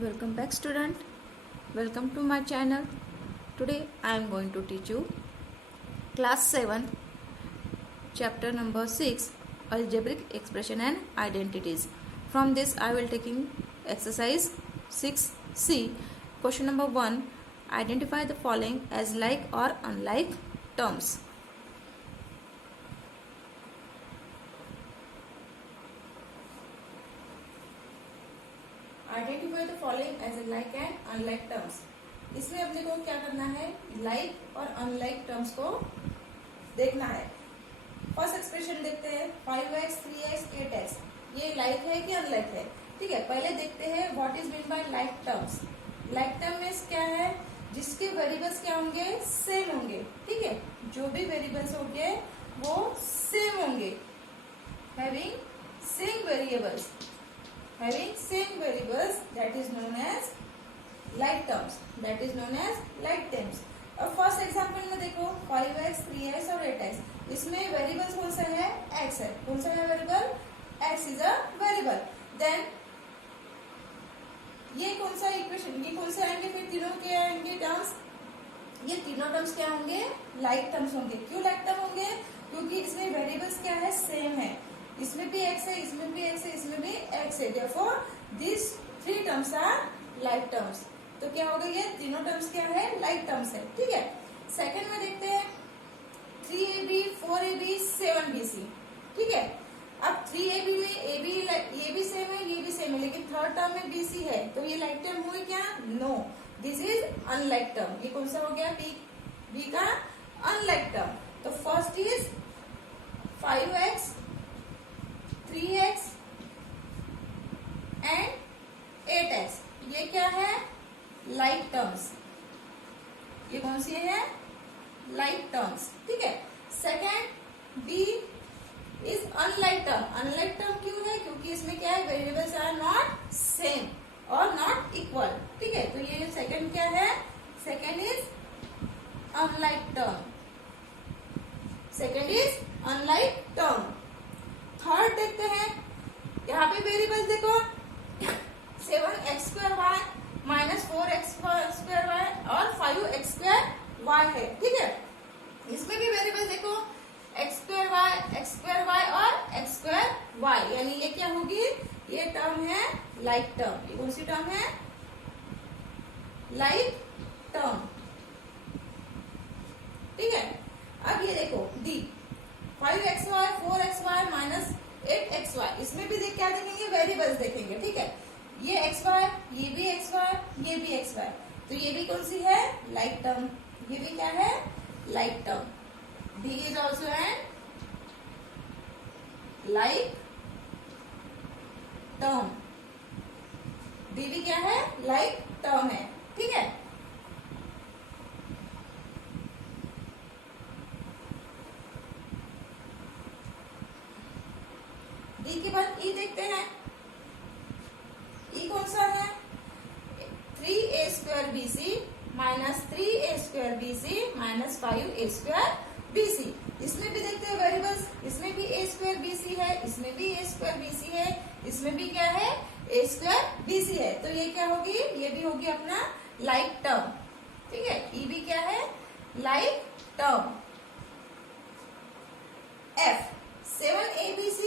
Welcome back student. Welcome to my channel. Today I am going to teach you class 7 chapter number 6 algebraic expression and identities. From this I will taking exercise 6C. Question number 1, identify the following as like or unlike terms. Identify the following as a like and unlike terms. इसमें अपने को क्या करना है, like और unlike terms को देखना है. फर्स्ट एक्सप्रेशन देखते हैं 5x, 3x, 8x. ये लाइक है कि अनलाइक है? ठीक है, पहले देखते हैं what is mean by like terms. Like term means क्या है, जिसके वेरिएबल्स क्या होंगे, सेम होंगे. ठीक है, जो भी वेरिएबल्स होंगे वो सेम होंगे. Having same variables, having same variables, that is known as like terms. That is known as like terms. अब फर्स्ट एग्जांपल में देखो 5x, 3x और 8x. इसमें वेरिएबल्स कौन सा है, x है. कौन सा है variable, x is a variable. Then ये कौन सा इक्वेशन, ये कौन से आएंगे, फिर तीनों के आएंगे टर्म्स. ये तीनों टर्म्स क्या होंगे, लाइक टर्म्स होंगे. क्यों लाइक टर्म होंगे, क्योंकि इसमें वेरिएबल्स क्या है, सेम है. इसमें भी x है, इसमें भी x है, इसमें भी x है. Therefore, these three terms are like terms. तो क्या होगा, ये तीनों टर्म्स क्या है, like terms है. ठीक है, सेकंड में देखते हैं 3ab, 4ab, 7bc. ठीक है, अब 3ab ये भी सेम है, ये भी सेम है, लेकिन थर्ड टर्म में bc है, तो ये like term हुई क्या, no, this is unlike term. ये कौन सा हो गया, b का अनलाइक टर्म. तो first is 5x, 3x and 8x. ये क्या है, लाइक टर्म्स. ये कौन सी है, लाइक टर्म्स. ठीक है, second b is unlike term. Unlike term क्यों है, क्योंकि इसमें क्या है, वेरिएबल्स आर नॉट सेम और नॉट इक्वल. ठीक है, तो ये सेकेंड क्या है, second is unlike term. Second is unlike term. Third देखते हैं, यहाँ पे वेरिएबल्स देखो 7x² माइनस 4x² और 5x² है. ठीक है, इसमें भी वेरिएबल्स देखो x² और x², यानी ये क्या होगी, ये टर्म है लाइक टर्म. ये कौन सी टर्म है, लाइक टर्म. ठीक है, अब ये देखो D 5xy, 4xy minus 8xy. इसमें भी क्या देखेंगे, वेरिएबल्स देखेंगे. ठीक है, ये xy, ये भी xy, ये भी xy. तो ये भी कौन सी है, लाइक टर्म. ये भी क्या है, like term. D is also an like term. D भी क्या है, लाइक टर्म है. ठीक है, डी के बाद ई देखते हैं. ई कौन सा है, 3a² minus 3a² minus 5a². इसमें भी देखते हैं वेरिएबल्स. इसमें भी a² है, इसमें भी a² है, इसमें भी क्या है, a² है. तो ये क्या होगी, ये भी होगी अपना लाइक टर्म. ठीक है, ई भी क्या है, like term. F 7abc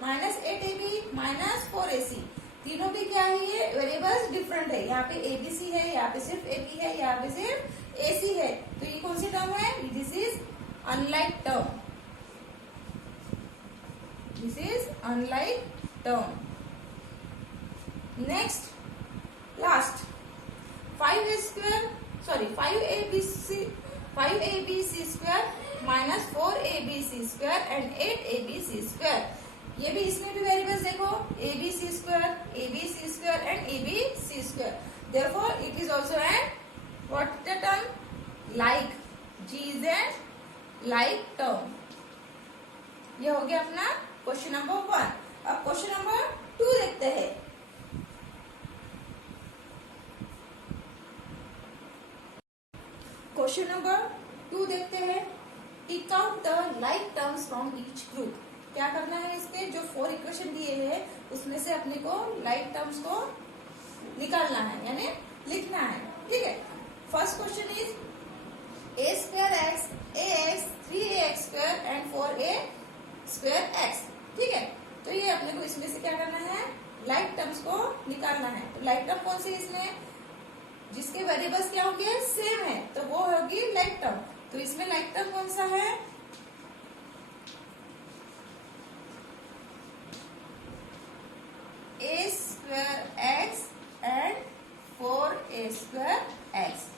minus 8ab minus 4ac. तीनों भी क्या है, ये वेरिएबल्स डिफरेंट है. यहाँ पे abc है, यहाँ पे सिर्फ ab है, यहाँ पे सिर्फ ac है. तो ये कौन सी टर्म है, this is unlike term. This is unlike term. Next last 5abc² minus 4abc² and 8abc². ये भी, इसमें भी वेरिएबल्स देखो abc² and abc². Therefore, it is also an what the term, like. G is an like term. ये हो गया अपना question number 1. अब क्वेश्चन नंबर 2 देखते हैं. क्वेश्चन नंबर 2 देखते हैं. Tick out the like terms from each group. क्या करना है, इसके जो 4 इक्वेशन दिए हैं उसमें से अपने को लाइक टर्म्स को निकालना है यानी लिखना है। ठीक है, first question is a square x, ax, 3ax square and 4a square x। ठीक है, तो ये अपने को इसमें से क्या करना है, लाइक टर्म्स को निकालना है। तो लाइक टर्म कौन सी इसमें, जिसके वेरिएबल्स क्या होंगे, सेम है, तो वो होगी लाइक टर्म। तो इसमें लाइक टर्म कौन सा है, a square x and 4a square x।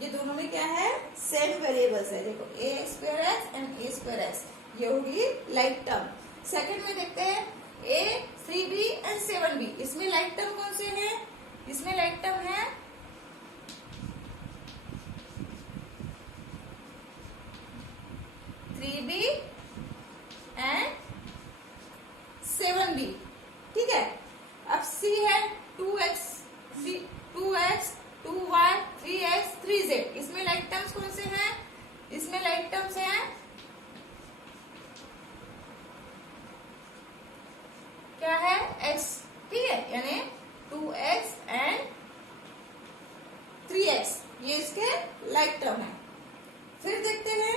ये दोनों में क्या है, सेम वेरिएबल्स है। देखो a square x and a square x, ये होगी लाइक टर्म। सेकंड में देखते हैं a 3b एंड 7b। इसमें लाइक टर्म कौन से है, इसमें लाइक टर्म है 3b एंड 7b। ठीक है, अब c है 2x 2y 3x 3z। इसमें लाइक टर्म्स कौन से हैं, इसमें लाइक टर्म्स हैं क्या है, x। ठीक है, यानी 2x एंड 3x, ये इसके लाइक टर्म है। फिर देखते हैं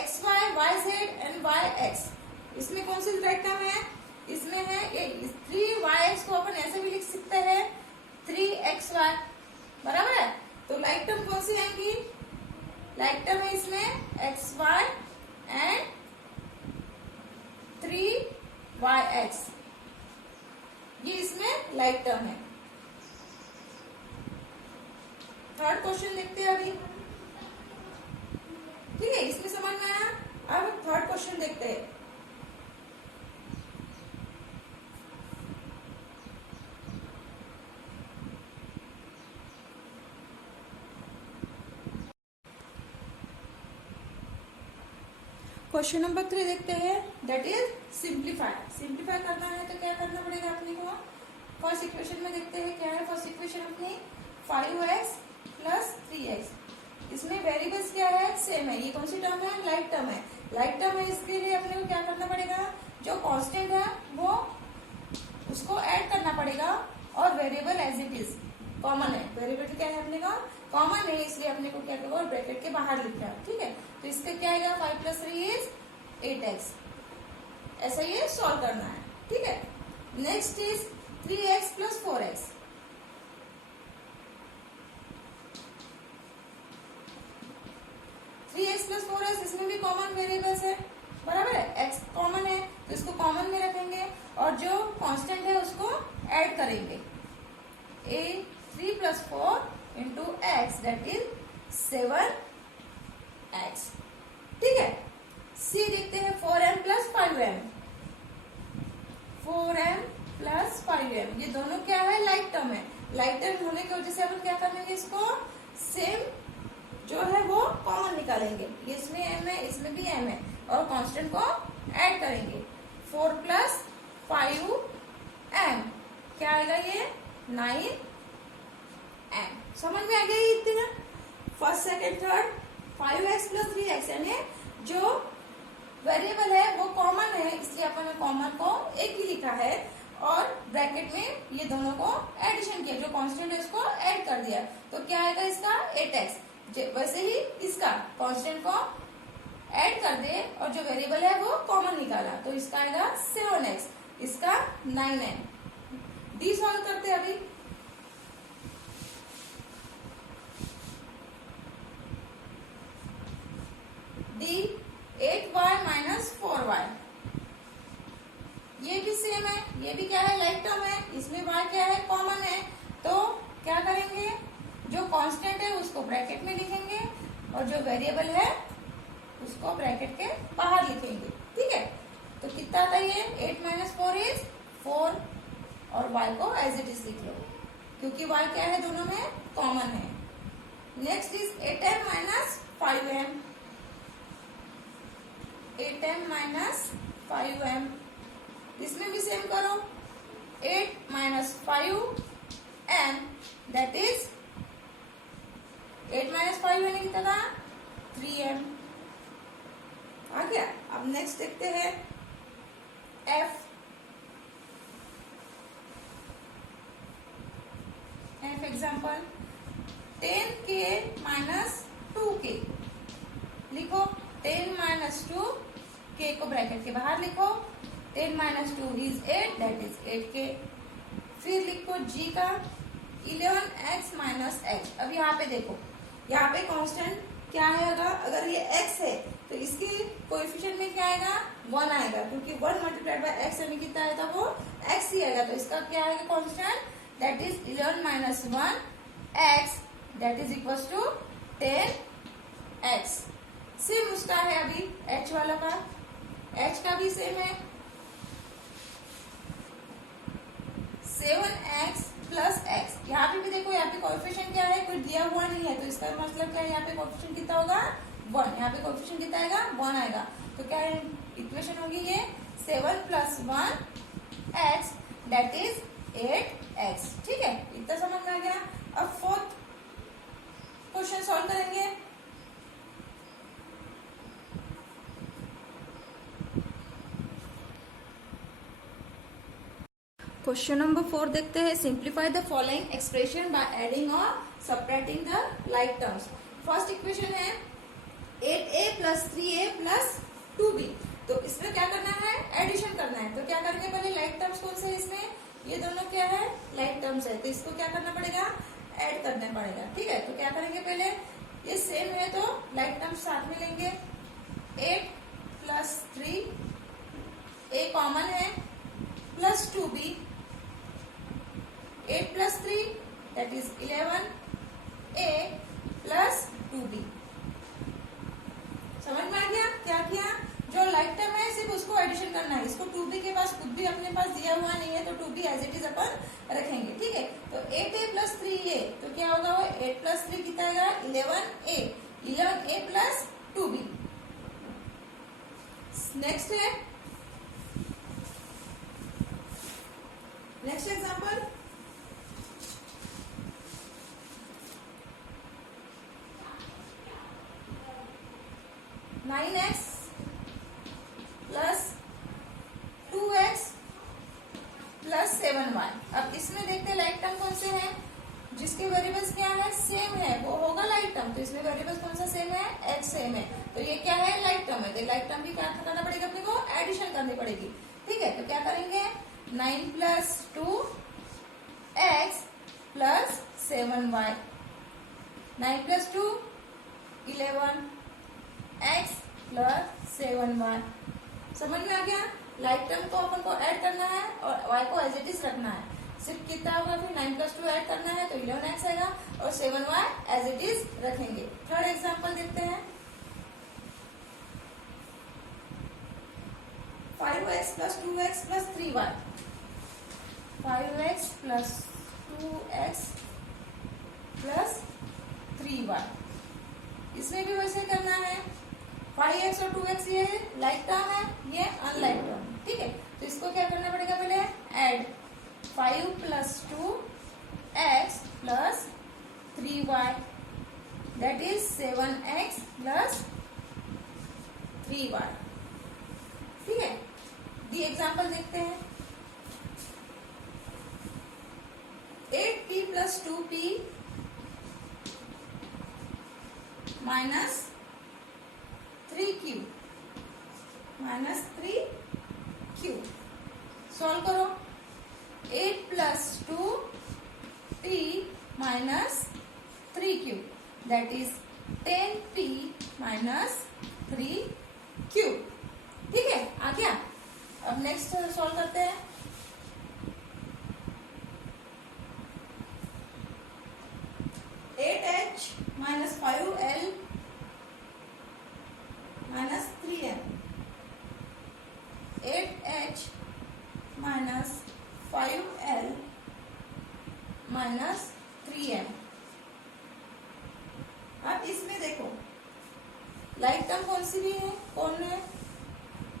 xy yz एंड yx। इसमें कौन सी लाइक टर्म है, इसमें है ये 3yx को अपन ऐसे भी लिख सकते हैं 3xy, बराबर है। तो लाइक टर्म कौन सी आएंगी, लाइक टर्म है इसमें xy एंड 3yx, ये इसमें लाइक टर्म है। थर्ड क्वेश्चन देखते हैं अभी। ठीक है, इसमें समझ में आया। अब थर्ड क्वेश्चन देखते हैं। क्वेश्चन नंबर 3 देखते हैं, दैट इज सिंप्लीफाई। सिंप्लीफाई करना है तो क्या करना पड़ेगा अपने को, फर्स्ट इक्वेशन में देखते हैं क्या है। फर्स्ट इक्वेशन अपनी 5x प्लस 3x। इसमें वेरिएबल्स क्या है, सेम है। ये कौन सी टर्म है, लाइक टर्म है। लाइक टर्म है, इसके लिए अपने को क्या करना पड़ेगा, जो कांस्टेंट है वो उसको ऐड करना पड़ेगा, और variable as it is common है। वेरिएबल क्या है अपने का, कॉमन है, इसलिए अपने को क्या करना, ब्रैकेट के बाहर लिखना है। ठीक है, तो इसका क्या आएगा, 5 + 3 इज 8x। ऐसा ये सॉल्व करना है। ठीक है, next is 3x + 4x। 3x + 4x, इसमें भी कॉमन वेरिएबल्स है, बराबर है। x कॉमन है तो इसको कॉमन में रखेंगे, और जो कांस्टेंट है उसको ऐड करेंगे। 3 + 4 into x, that is 7x। ठीक है, c देखते हैं 4m + 5m। 4m + 5m, ये दोनों क्या है, लाइक टर्म है। लाइक टर्म होने की वजह से अपन क्या करेंगे, इसको सेम जो है वो कॉमन निकालेंगे। इसमें m है, इसमें भी m है, और कांस्टेंट को ऐड करेंगे। 4 + 5m, क्या आएगा ये, 9m। समझ में आ गया ये इतना। First second third 5x + 3x, यानी जो वेरिएबल है वो कॉमन है, इसलिए अपन ने कॉमन को एक ही लिखा है, और ब्रैकेट में ये दोनों को एडिशन किया, जो कांस्टेंट है उसको ऐड कर दिया। तो क्या आएगा इसका, 8x। वैसे ही इसका कांस्टेंट को ऐड कर दे, और जो वेरिएबल है वो कॉमन निकाला, तो इसका आएगा 7x, इसका 9m। डी सॉल्व करते हैं अभी। डी 8y - 4y, ये भी सेम है, ये भी क्या है, लाइक टर्म है। इसमें y क्या है, कॉमन है। तो क्या करेंगे, जो कांस्टेंट है उसको ब्रैकेट में लिखेंगे, और जो वेरिएबल है उसको ब्रैकेट के बाहर लिखेंगे। ठीक है, तो कितना आता है ये, 8 - 4 इज 4, और y को एज इट इज लिख लो, क्योंकि y क्या है, दोनों में कॉमन है। Next is 8m - 5m। 8m - 5m, इसमें भी सेम करो। 8 - 5m, दैट इज 8 - 5 यानी कितना, 3m आ गया। अब नेक्स्ट देखते हैं f। Example 10k minus 2k, लिखो 10 माइनस 2, k को ब्रैकेट के बाहर लिखो, 10 minus 2 is 8, that is 8k। फिर लिखो g का 11x माइनस h। अब यहाँ पे देखो, यहाँ पे कांस्टेंट क्या आएगा, अगर ये x है तो इसके कोएफिशिएंट में क्या आएगा, 1 आएगा, क्योंकि 1 मल्टीप्लाइड बाय x हमें कितना आया था, वो x ही आएगा। तो इसका क्या आएगा constant, that is 11 minus 1 x, that is equal to 10x। Same उसका है अभी h वाला का, h का भी सेम है 7x प्लस x। यहाँ पे भी देखो, यहाँ पे कोएफिशिएंट क्या है, कोई दिया हुआ नहीं है, तो इसका मतलब क्या है, यहाँ पे कोएफिशिएंट कितना होगा, 1। यहाँ पे कोएफिशिएंट कितना आएगा, 1 आएगा। तो क्या इक्वेशन होगी ये, 7 plus 1 x, that is 8x। ठीक है, इतना समझ में आ गया। अब फोर्थ क्वेश्चन सॉल्व करेंगे। क्वेश्चन नंबर 4 देखते हैं। Simplify the following expression by adding और subtracting the like terms. First equation है 8a plus 3a plus 2b। तो इसमें क्या करना है, एडिशन करना है। तो क्या करेंगे, पहले लाइक टर्म्स कौन से है इसमें, ये दोनों क्या है, लाइक टर्म्स है, तो इसको क्या करना पड़ेगा, ऐड करना पड़ेगा। ठीक है, तो क्या करेंगे, पहले ये सेम है तो लाइक टर्म्स साथ में लेंगे। 8 प्लस 3, a कॉमन है, plus 2b, 8 plus 3 that is 11a plus 2b। समझ में आ गया, क्या किया, जो लाइक टर्म है सिर्फ उसको एडिशन करना है। इसको 2b के पास खुद भी अपने पास दिया हुआ नहीं है, तो 2b एज इट इज अपन रखेंगे। ठीक है, तो 8a प्लस 3a, तो क्या होगा, वो 8 प्लस 3 कितना आएगा, 11a, 11a plus 2b। Next है, next example, nine x plus 2x plus 7y। अब इसमें देखते हैं लाइक टर्म कौन से हैं, जिसके वेरिएबल्स क्या है, सेम है, वो होगा लाइक टर्म। तो इसमें वेरिएबल्स कौन सा सेम है, x सेम है, तो ये क्या है, लाइक टर्म है। तो लाइक टर्म की क्या करना पड़ेगा, अपने को एडिशन करनी पड़ेगी। ठीक है, तो क्या करेंगे, 9 plus 2x plus 7y, 9 plus 2 11x plus 7y। समझ में आ गया, लाइक टर्म को अपन को ऐड करना है और y को एज इट इज रखना है। सिर्फ कितना होगा, फिर 9 प्लस 2 ऐड करना है तो 11x आएगा, और 7y एज इट इज रखेंगे। थर्ड एग्जांपल देखते हैं, 5x plus 2x plus 3y, 5x plus 2x plus 3y। इसमें भी वैसे करना है, 5x और 2x ये लाइक टर्म है, ये अनलाइक टर्म। ठीक है, तो इसको क्या करना पड़ेगा, पहले add 5 plus 2x plus 3y, that is 7x plus 3y। ठीक है, दी एग्जाम्पल देखते हैं, 8p plus 2p minus 3q minus 3q। Solve करो, 8 plus 2p minus 3q, that is 10p minus 3q। ठीक है, आ गया। अब नेक्स्ट सॉल्व करते हैं, minus 5l minus 3m, 8h minus 5l minus 3m। अब इसमें देखो लाइक टर्म कौन सी भी है, कौन है,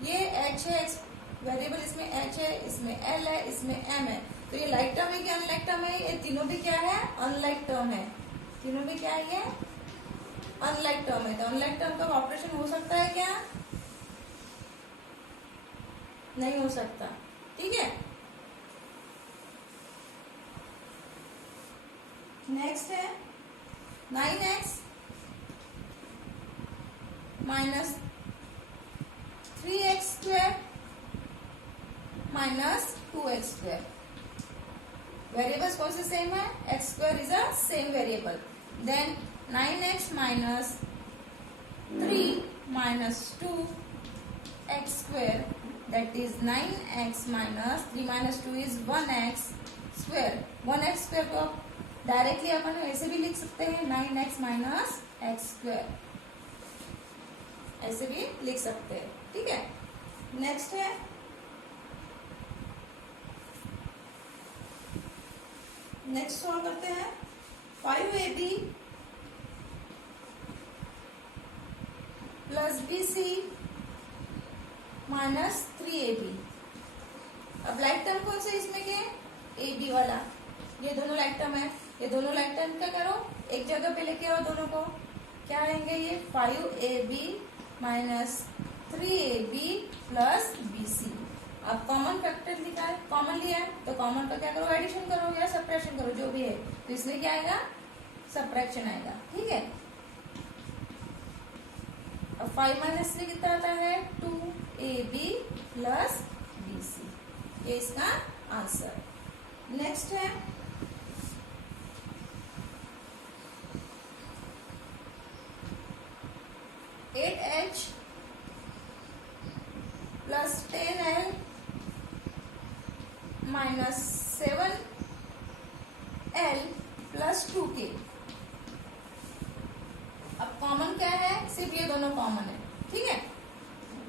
ये h है, वेरिएबल इसमें h है, इसमें l है, इसमें m है। तो ये लाइक टर्म है कि अनलाइक टर्म है, ये तीनों भी क्या है, अनलाइक टर्म है। तीनों भी क्या है, ये अनलाइक टर्म है। तो अनलाइक टर्म का ऑपरेशन हो सकता है क्या, नहीं हो सकता। ठीक है, नेक्स्ट है 9x minus 3x square minus 2x square. Variables कौन से सेम है? x square is a same variable. Then 9x minus 3 minus 2x square, that is 9x minus 3 minus 2 is 1x square। 1x square को directly अपन ऐसे भी लिख सकते हैं 9x minus x square, ऐसे भी लिख सकते हैं। ठीक है, नेक्स्ट है नेक्स्ट सॉल्व करते हैं 5ab plus bc minus 3ab। अब लाइक टर्म कौन सा इसमें के? ab वाला। ये दोनों लाइक टर्म है, ये दोनों लाइक टर्म क्या करो, एक जगह पे लेके आओ दोनों को। क्या आएंगे ये? 5ab minus 3ab plus bc। अब कॉमन फैक्टर लिखा है, कॉमन लिया है तो कॉमन का क्या करो? एडिशन करो या सब्ट्रैक्शन करो, जो भी है। तो इसमें क्या आएगा? सब्ट्रैक्शन आएगा। ठीक है, अब 5 माइनस 3 कितना आता है? 2ab plus bc। ये इसका आंसर। नेक्स्ट है 8h plus 10l minus 7l plus 2k। अब कॉमन क्या है? सिर्फ ये दोनों कॉमन है। ठीक है,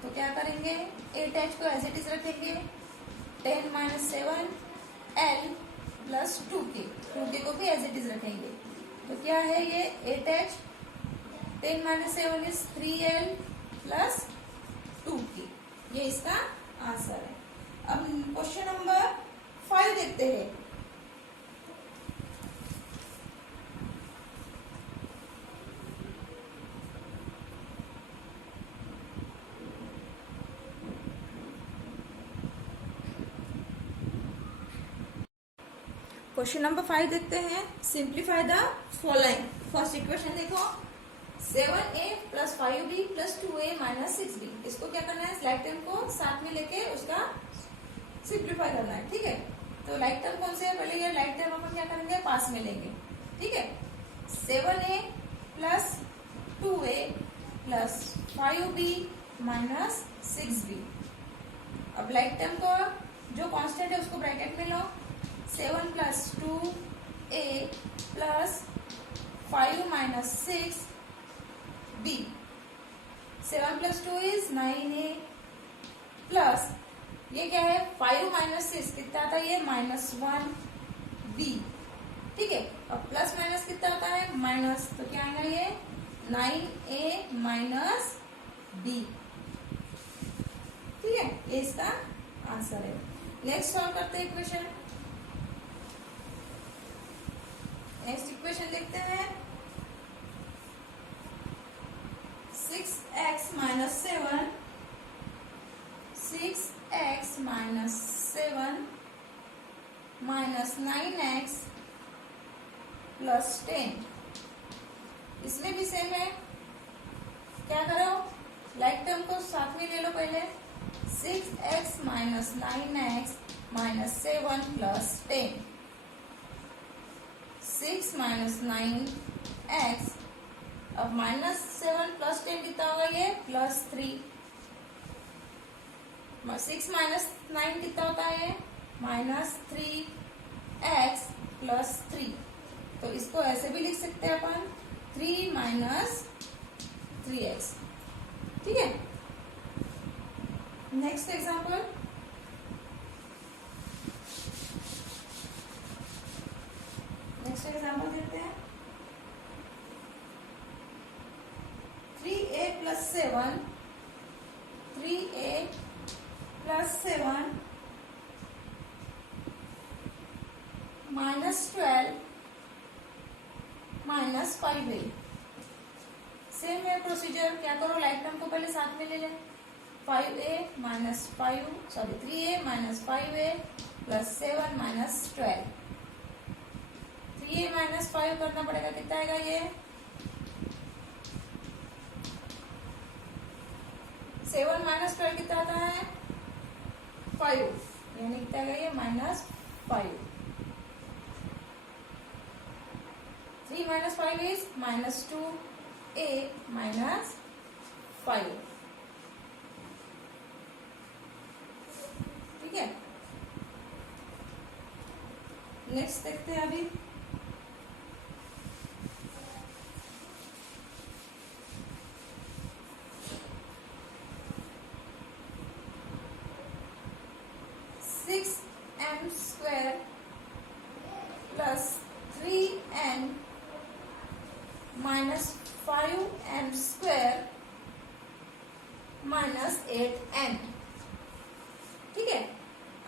तो क्या करेंगे? 8h को एज इट इज रखेंगे, 10 माइनस 7l प्लस 2k को भी एज इट इज रखेंगे। तो क्या है ये? 8h 10 minus 7 is 3l plus 2k। ये इसका आंसर है। अब क्वेश्चन नंबर 5 देखते हैं। क्वेश्चन नंबर 5 देखते हैं। Simplify the following. First equation देखो, 7a plus 5b plus 2a minus 6b। इसको क्या करना है? लाइक टर्म को साथ में लेके उसका सिंप्लीफाई करना है। ठीक है, तो लाइक टर्म कौन से है? पहले ये लाइक टर्म अपन क्या करेंगे? पास में लेंगे। ठीक है, 7a plus 2a plus 5b minus 6b। अब लाइक टर्म को जो कांस्टेंट है उसको ब्रैकेट में लो। 7 plus 2a plus 5 minus 6b। 7 plus 2 is 9a plus ये क्या है? 5 माइनस 6 कितना आता है? ये -1b। ठीक है, अब प्लस माइनस कितना होता है? माइनस, तो क्या आएगा ये? 9a minus b। ठीक है, ये इसका आंसर है। नेक्स्ट सॉल्व करते हैं इक्वेशन। नेक्स्ट इक्वेशन देखते हैं। 6x minus 7 6x minus 7 minus 9x plus 10। इसमें भी सेम है। क्या करो? लाइक टर्म को साथ में ले लो पहले। 6x minus 9x minus 7 plus 10। 6 minus 9x, अब माइनस 7 प्लस 10 कितना होगा? ये प्लस 3। 6 माइनस 9 कितना होता है? Minus 3x plus 3। तो इसको ऐसे भी लिख सकते हैं अपन, 3 माइनस 3x। ठीक है, नेक्स्ट एग्जाम्पल। नेक्स्ट एग्जाम्पल देखते हैं। 3a plus 7 3a plus 7 minus 12 minus 5a। Same है प्रोसीजर। क्या करो? लाइक टर्म को पहले साथ में ले लें। 5a minus 3a minus 5a plus 7 minus 12। ये -5 करना पड़ेगा, कितना आएगा ये 7 - 12 कितना आता है 5, यानी कितना आएगा ये -5। 3 - 5 इज -2a -5। ठीक है, नेक्स्ट देखते हैं अभी। m² plus 3n -5m² -8n। ठीक है,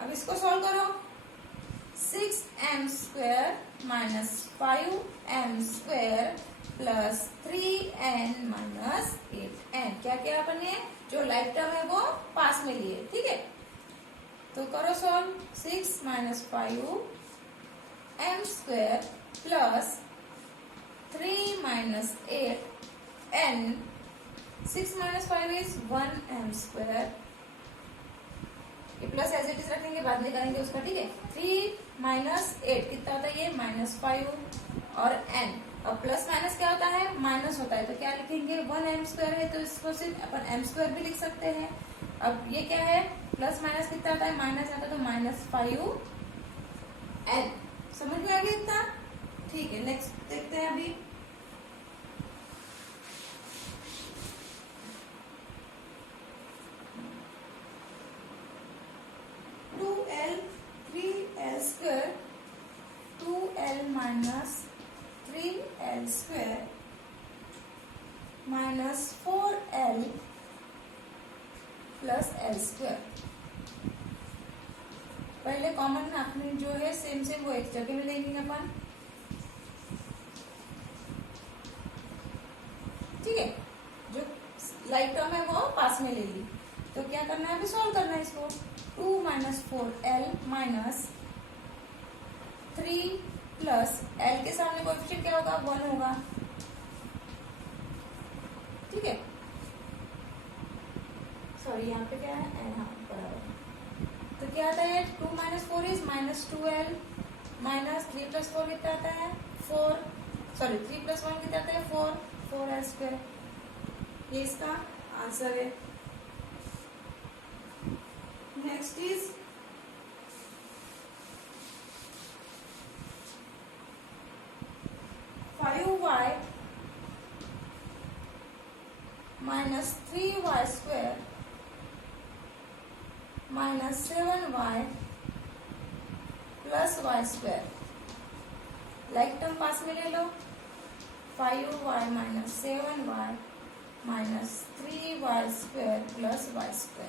अब इसको सॉल्व करो। 6m² -5m² plus 3n -8n। क्या क्या अपन ने जो लाइक टर्म है वो पास में लिए। ठीक है, तो करो solve. 6 - 5m² plus 3 - 8n। 6 - 5 is 1m²। ये प्लस एज इट इज रखेंगे, बाद में करेंगे उसका। ठीक है, 3 - 8 कितना होता है ये -5 और n। अब प्लस माइनस क्या होता है माइनस होता है, तो क्या लिखेंगे 1m² है तो इसको सिर्फ अपन m² भी लिख सकते हैं। अब ये क्या है प्लस माइनस कितना आता है माइनस आता है, तो -5n। समझ में आ गया इतना। ठीक है, नेक्स्ट देखते हैं अभी। -4l plus l²। पहले कॉमन अपनी जो है सेम सेम वो एक जगह में लेंगे अपन। ठीक है, जो लाइक टर्म है वो पास में ले ली, तो क्या करना है अभी सॉल्व करना है इसको। 2 - 4l -3 प्लस l के सामने कोएफिशिएंट क्या होगा 1 होगा। ठीक है, सॉरी यहाँ पे क्या है हाँ बराबर। तो क्या आता है 2 - 4 इज -2l -3 + 4 कितना आता है 4, सॉरी 3 + 1 कितना आता है 4l²। ये इसका आंसर है। Next is y -3y² -7y plus y²। Like term पास में ले लो। 5y - 7y -3y² plus y²।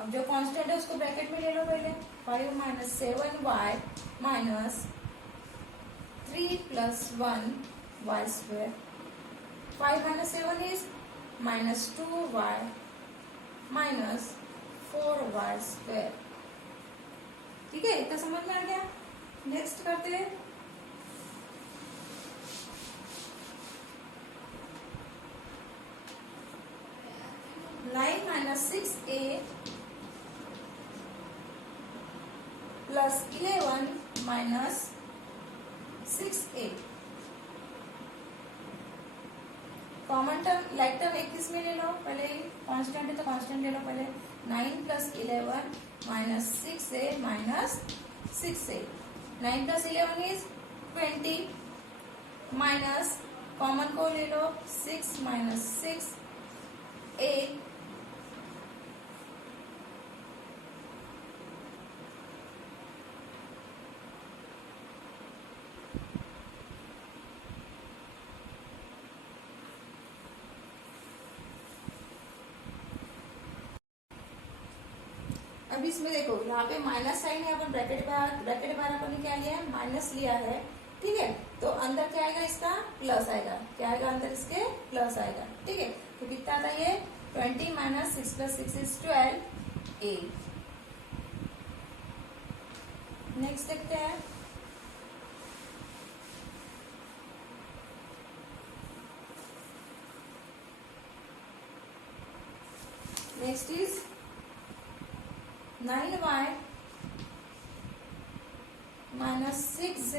अब जो कांस्टेंट है उसको ब्रैकेट में ले लो पहले। 5 - 7y -3 + 1y²। 5 - 7 is -2y -4y²। ठीक है, इतना समझ में आ गया। नेक्स्ट करते हैं। -6a plus 11 -6a। Common term like term एक किस में ले लो पहले, कांस्टेंट है तो कांस्टेंट ले लो पहले। 9 + 11 -6a -6a। 9 + 11 is 20 minus common को ले लो 6 - 6a। अब इसमें देखो यहाँ पे माइनस साइन है, अपन ब्रैकेट बाहर अपन ने क्या लिया है माइनस लिया है। ठीक है, तो अंदर क्या आएगा इसका प्लस आएगा। क्या आएगा अंदर इसके प्लस आएगा। ठीक है, तो कितना आता है ये 20 - 6 + 6 इज 12a। नेक्स्ट देखते हैं। Next is 9y minus 6z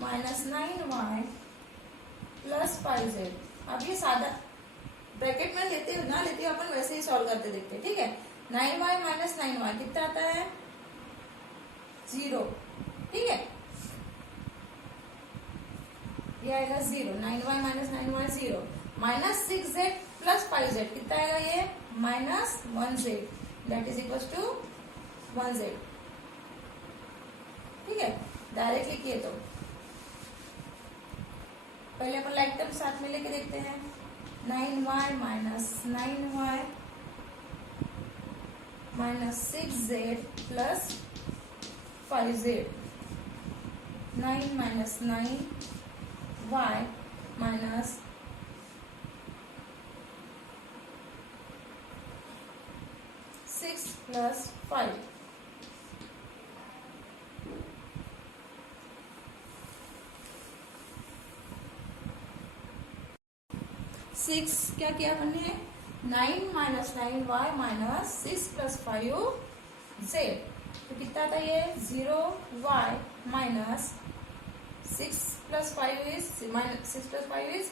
minus 9y plus 5z। अब ये सादा ब्रैकेट में लेते हो ना लेते हो अपन वैसे ही सॉल्व करते देखते हैं, ठीक है। 9y माइनस 9y कितना आता है 0, ठीक है। ये आएगा 0, 9y minus 9y 0, minus 6z plus 5z कितना आएगा ये minus 1z, that is equal to 1z, ठीक है। डायरेक्टली किए तो पहले अपन लाइक टर्म साथ में लेके देखते हैं। 9y minus 9y minus 6z plus 5z, 9 minus 9y minus 6 plus 5। Six क्या किया हमने 9 minus 9y minus 6 plus 5z, तो कितना था ये 0y minus 6 plus 5 is 6 plus 5 is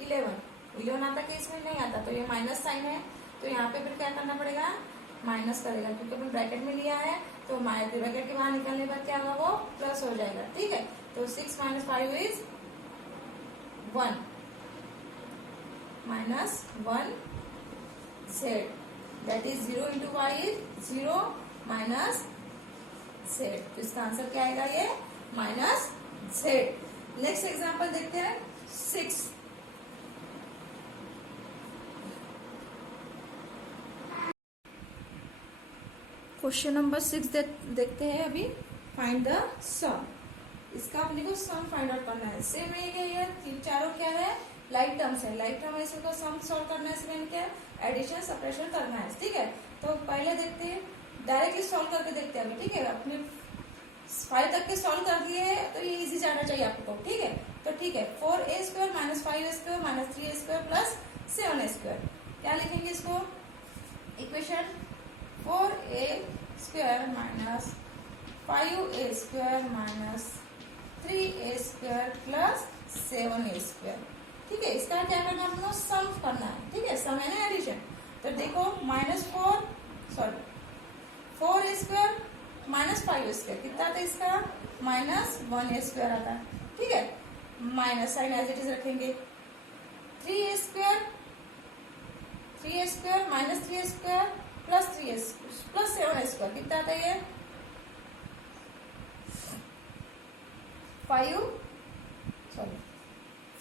11 आता कि इसमें नहीं आता, तो ये माइनस साइन है, तो यहाँ पे फिर क्या करना पड़ेगा माइनस करेगा, क्योंकि अपन ब्रैकेट में लिया है तो ब्रैकेट के बाहर निकलने पर क्या होगा वो प्लस हो जाएगा, ठीक है। तो 6 minus 5 is 1 minus 1z, that is 0 into y is 0 minus z, तो इसका आंसर क्या आएगा ये माइनस z। नेक्स्ट एग्जांपल देखते हैं 6। क्वेश्चन नंबर 6 देखते हैं अभी। फाइंड द सम, इसका अपने को सम फाइंड आउट करना है। सेम ये चारों क्या है लाइक टर्म्स है, लाइक टर्म है, इसको सम सॉल्व करना है, इसमें क्या एडिशन सब्ट्रैक्शन करना है, ठीक है। तो पहले देखते हैं डायरेक्टली सॉल्व करके देखते हैं अभी, ठीक है। अपने 5 तक के सॉल्व कर दिए है तो ये इजी जाना चाहिए आपको, ठीक है। तो ठीक है 4a square minus 5a square minus 3a square plus 7a square, क्या लिखेंगे इसको equation 4a square minus 5a square minus 3a square plus 7a square, ठीक है। इसका क्या करना है आपको सम करना है, ठीक है, सम है ना एडिशन। तो देखो minus 4a square minus 5a square कितना आता है इसका माइनस 1a स्क्वायर आता है, ठीक है। Minus sign as it is रखेंगे 3a square minus 3a square plus 3a plus 7a square कितना आता है ये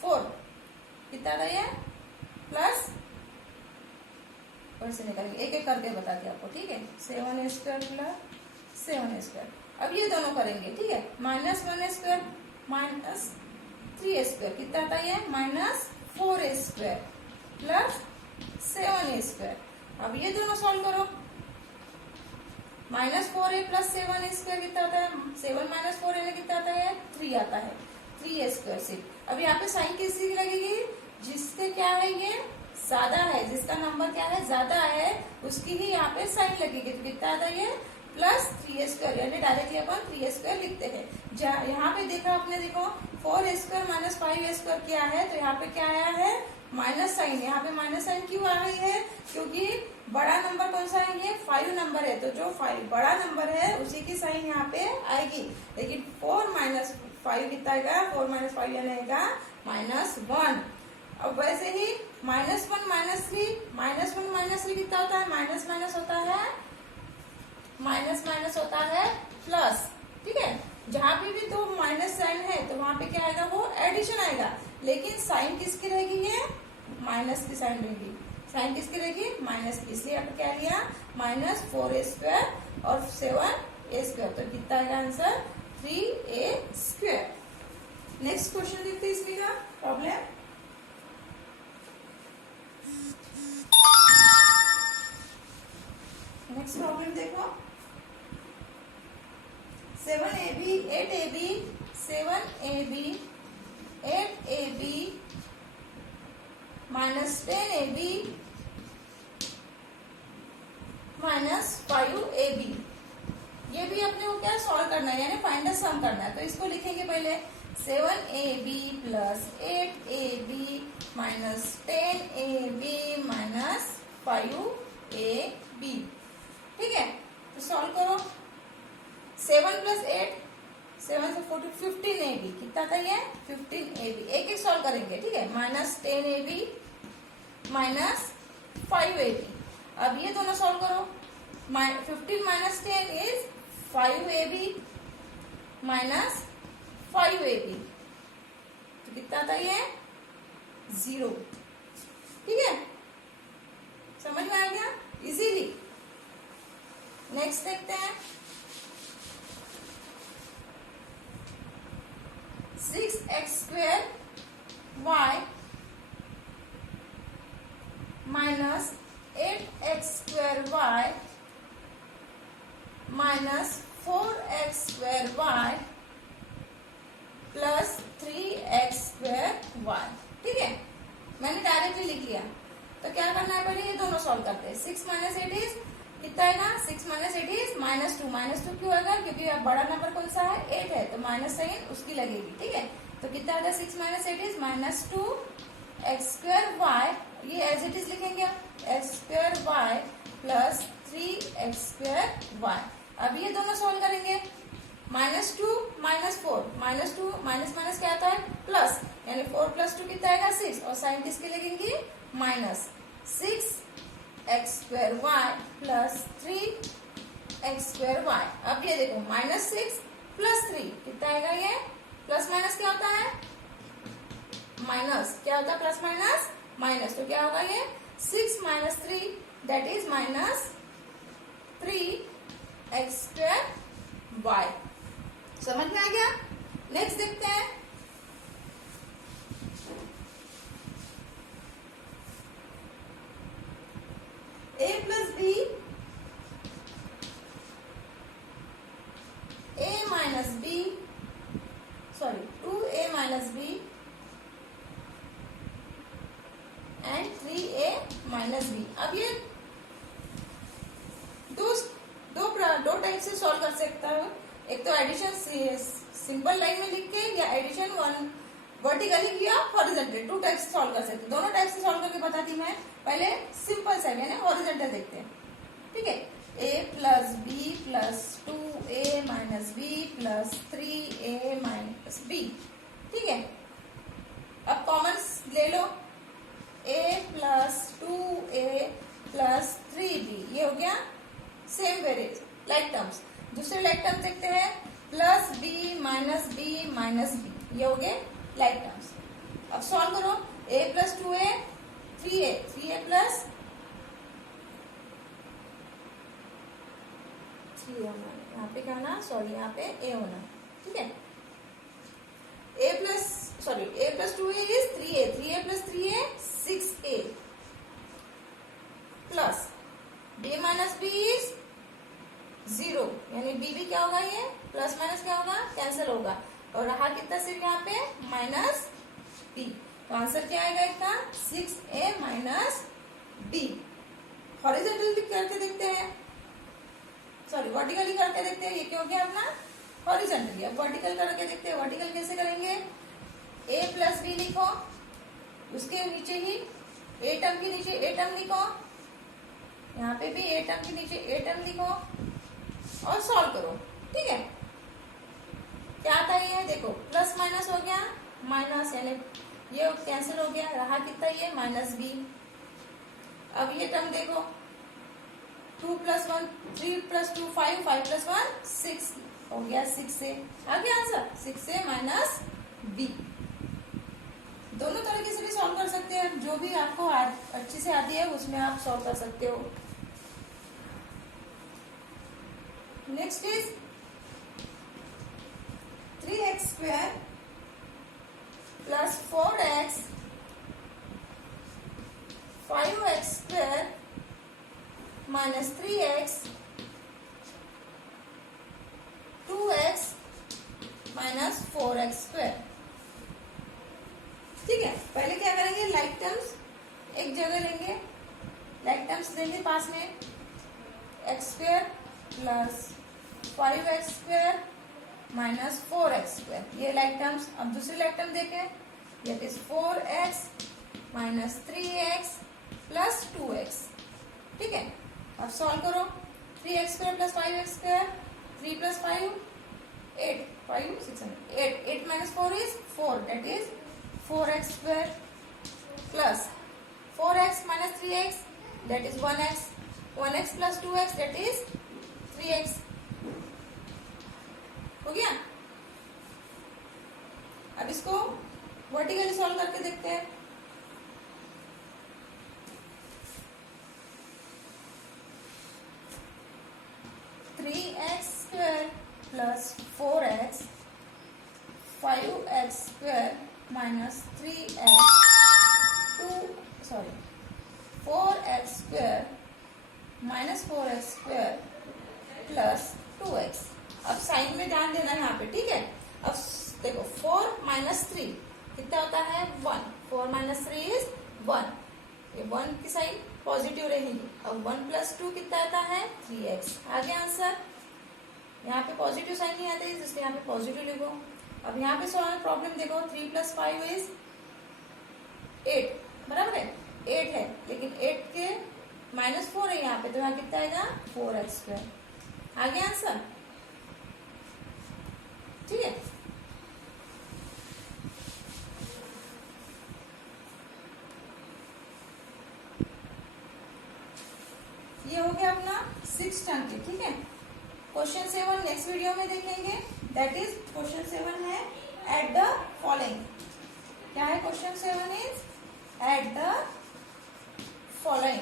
4 कितना आता है ये प्लस, और से निकालेंगे एक एक करके बताते हैं आपको, ठीक है। 7a square plus 7a square, अब ये दोनों करेंगे, ठीक है। Minus 1a square minus 3a square कितना आता है minus 4a square plus 7a square. अब ये दोनों सॉल्व करो, minus 4a plus 7a square कितना आता है 7 माइनस 4a में कितना आता है 3 आता है 3a स्क्वायर से। अब यहाँ पे साइन किसकी लगेगी जिससे क्या है ये ज्यादा है, जिसका नंबर क्या है ज्यादा है उसकी ही यहाँ पे साइन लगेगी, तो कितना आता है ये प्लस 3a स्क्वायर, यानी डायरेक्टली अपन 3a स्क्वायर लिखते हैं। यहाँ पे देखा आपने देखो 4a square minus 5a square क्या है, तो यहाँ पे क्या आया है माइनस साइन। यहाँ पे माइनस साइन क्यों आ गई है क्योंकि बड़ा नंबर कौन सा है ये 5 नंबर है, तो जो 5 बड़ा नंबर है उसी की साइन यहाँ पे आएगी। लेकिन 4 माइनस 5 कितना आएगा 4 माइनस 5 यानी आएगा माइनस 1। अब वैसे ही माइनस 1 माइनस 3 कितना होता है माइनस माइनस होता है माइनस माइनस होता है प्लस, ठीक है। जहां भी दो माइनस साइन है तो वहां पे क्या आएगा वो एडिशन आएगा, लेकिन साइन किसकी रहेगी ये माइनस की साइन रहेगी, साइन किसकी रहेगी माइनस की, इसलिए आपने क्या लिया माइनस 4a स्क्वायर और 7a स्क्वायर, तो कितना आएगा answer 3a square. Next question देखते हैं इसमें का प्रॉब्लम। नेक्स्ट प्रॉब्लम देखो 8ab minus 10ab minus 5ab। ये भी अपने को क्या सॉल्व करना है, यानी फाइंड द सम करना है। तो इसको लिखेंगे पहले 7ab plus 8ab minus 10ab minus 5ab। ठीक है, तो सॉल्व करो। 7 प्लस 8, 7 से 14, 15ab। कितना था ये? 15ab। एक एक सॉल्व करेंगे, ठीक है। Minus 10ab minus 5ab। अब ये दोनों सॉल्व करो। 15 minus 10 is 5ab minus 5ab। तो कितना था ये? 0। ठीक है, समझ में आ गया इजीली। नेक्स्ट देखते हैं। 6x square y minus 8x square y minus 4x square y plus 3x square y। ठीक है, मैंने डायरेक्टली लिख लिया। तो क्या करना है, पहले ये दोनों सॉल्व करते हैं। 6 माइनस 8 इज कितना है ना? 6 माइनस 8 इज -2। -2 क्यों आएगा? क्योंकि अब बड़ा नंबर कौन सा है? 8 है, तो माइनस साइन उसकी लगेगी। ठीक है, तो कितना आता है? 6 minus 8 is -2 x square y। ये एज इट इज लिखेंगे x square y plus 3x square y। अब ये दोनों सॉल्व करेंगे। -2 -4, -2 माइनस माइनस क्या आता है? प्लस, यानी 4 प्लस 2 कितना आएगा? 6। और साइन किसके लगेंगी? Minus 6x square y plus 3x square y। अब ये देखो -6 प्लस 3 कितना आएगा? ये प्लस माइनस क्या होता है? माइनस। क्या होता है प्लस माइनस? माइनस। तो क्या होगा ये? 6 minus 3 that is minus 3x square y। समझ में आ गया? नेक्स्ट देखते हैं। a plus b a minus b, sorry 2a minus b and 3a minus b। अब ये दो टाइप से सॉल्व कर सकता हूँ। एक तो एडिशन सिंपल लाइन में लिख के, या एडिशन वन वर्टिकली या हॉरिजॉन्टल, 2 टाइप से सॉल्व कर सकते हैं। दोनों टाइप से सॉल्व करके बताती मैं। पहले सिंपल साइड यानी हॉरिजॉन्टल देखते हैं। ठीक है, a plus B plus 2a minus B plus 3a minus B. ठीक है, अब कॉमन ले लो। a plus 2a plus 3b, ये हो गया सेम वेरिएज लाइक टर्म्स। दूसरे लाइक टर्म्स देखते हैं। प्लस b माइनस बी, ये हो गए लाइक टर्म्स। अब सॉल्व करो। a plus 2a 3a plus 3 होना, यहाँ पे क्या होना? सॉरी, यहाँ पे a होना। ठीक है, a plus 2a is 3a plus 3a 6a plus b minus b is 0, यानी b भी क्या होगा? ये प्लस माइनस क्या होगा? कैंसिल होगा। और रहा कितना सिर्फ यहाँ पे? Minus b। तो आंसर क्या आएगा इसका? 6a minus b। हॉरिजॉन्टली करके देखते हैं, सॉरी वर्टिकली करके देखते हैं। ये क्यों गया अपना हॉरिजॉन्टली। अब वर्टिकल करके देखते हैं। वर्टिकल कैसे करेंगे? a प्लस बी लिखो, उसके नीचे ही a टर्म के नीचे a टर्म लिखो, यहाँ पे भी a टर्म के नीचे a टर्म लिखो और सॉल्व करो। ठीक है, क्या आता है? ये देखो प्लस माइनस हो गया, माइनस यानी ये कैंसिल हो गया। रहा कितना? ये माइनस बी। अब ये टर्म देखो, 2 प्लस 1 3 प्लस 2 5, 5 प्लस 1 6 हो गया। 6 से आ गया आंसर, 6 से माइनस बी। दोनों तरीके से भी सॉल्व कर सकते हैं। जो भी आपको अच्छी से आती है उसमें आप सॉल्व कर सकते हो। Next is 3x square plus 4x 5x square minus 3x 2x minus 4x square. ठीक है, पहले क्या करेंगे? लाइक टर्म्स एक जगह लेंगे, लाइक टर्म्स देंगे पास में, x square plus 5x square minus 4x square, ये लाइक टर्म्स। अब दूसरी लाइक टर्म देखें, that is 4x minus 3x plus 2x। ठीक है, अब सॉल्व करो। 3x square plus 5x square, 3 plus 5 8, 5 6 8, 8 minus 4 is 4, that is 4x square plus 4x minus 3x, that is 1x, 1x plus 2x, that is 3x। हो गया। अब इसको vertically solve करके देखते हैं। Plus 4x 5x square minus 4x square minus 4x square plus 2x। अब sign में ध्यान देना है यहाँ पे, ठीक है। अब देखो 4 माइनस 3 कितना होता है 1, 4 माइनस 3 इज 1, ये 1 की साइन पॉजिटिव रहेगी। अब 1 प्लस 2 कितना आता है 3x। आगे आंसर, यहाँ पे पॉजिटिव साइन नहीं आता है इसलिए यहाँ पे पॉजिटिव लिखो। अब यहाँ पे सॉल्व प्रॉब्लम देखो, 3 प्लस 5 इज 8, बराबर है 8 है, लेकिन 8 के माइनस 4 है यहाँ पे, तो यहाँ कितना आएगा 4x स्क्वायर। आगे आंसर, ठीक है। ये हो गया अपना 6 टर्म के, ठीक है। क्वेश्चन 7 नेक्स्ट वीडियो में देखेंगे, दैट इज क्वेश्चन 7 है एट द फॉलोइंग। क्या है question 7 is at the following,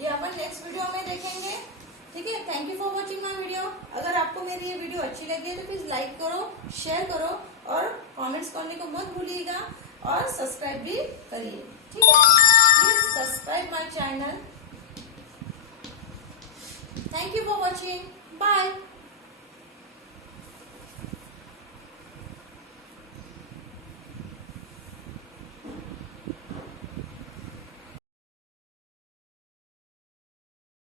ये अपन नेक्स्ट वीडियो में देखेंगे, ठीक है। Thank you for watching my video. अगर आपको मेरी ये वीडियो अच्छी लगी है तो प्लीज लाइक करो, शेयर करो और कमेंट्स करने को मत भूलिएगा और सब्सक्राइब भी करिए, ठीक है। Please subscribe my channel. Thank you for watching.